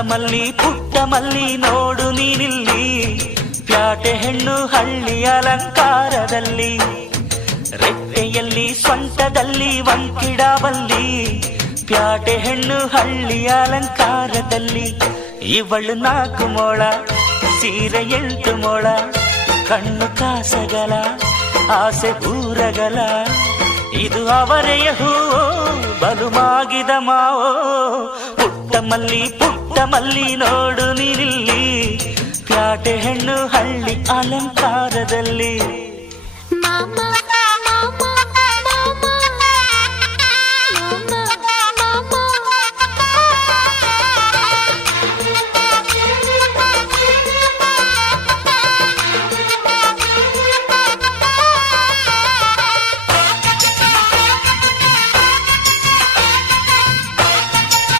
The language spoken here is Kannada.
ಪುಟ್ಟ ಮಲ್ಲಿ ನೋಡು ನೀನಿಲ್ಲಿ, ಪ್ಯಾಟೆ ಹೆಣ್ಣು ಹಳ್ಳಿ ಅಲಂಕಾರದಲ್ಲಿ, ರೆಟ್ಟೆಯಲ್ಲಿ ಸೊಂಟದಲ್ಲಿ ಒಂಕಿಡಾವಲ್ಲಿ, ಪ್ಯಾಟೆ ಹೆಣ್ಣು ಹಳ್ಳಿ ಅಲಂಕಾರದಲ್ಲಿ. ಇವಳು 4 ಮೊಳ ಸೀರೆ 8 ಮೊಳ, ಕಣ್ಣು ಕಾಸಗಲ ಆಸೆ ಊರಗಲ, ಇದು ಅವರೆಯ ಹೂವೋ ಬಲುಮಾಗಿದ ಮಾವೋ. ಪುಟ್ಟ ಮಲ್ಲಿ ನೋಡು ನೀನಿಲ್ಲಿ, ಪ್ಯಾಟೆ ಹೆಣ್ಣು ಹಳ್ಳಿ ಅಲಂಕಾರದಲ್ಲಿ. ಮಾಮ